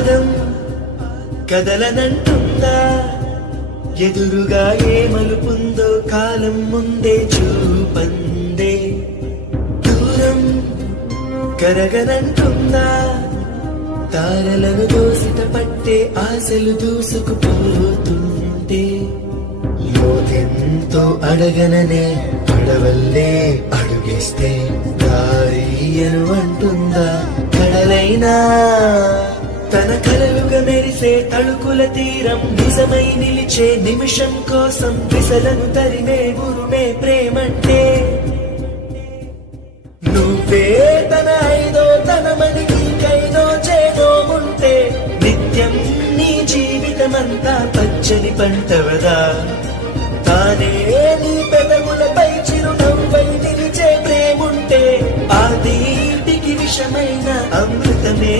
పాదం కదలనంటుందా, ఎదురుగా ఏ మలుపుందో కాలం ముందే చూపందే. దూరం కరగనంటుందా, తారలను దోసిట పట్టే ఆశలు దూసుకుపోతుంటే. లోతెంతో అడగననే అడవల్లే అడుగేస్తే దారియను అంటుందా కడలైనా. తన కలలుగా మెరిసే తళుకుల తీరం నిజమై నిలిచే నిమిషం కోసం విసలను తరిమే గురుమే ప్రేమంటే. నువ్వే తన ఐదో తనమని నీకైదో చేదో ఉంటే నిత్యం నీ జీవితమంతా పచ్చని పంటవదా. తానే నీ పెదవులపై చిరునవ్వై నిలిచే ప్రేముంటే ఆ దీటికి విషమైన అమృతమే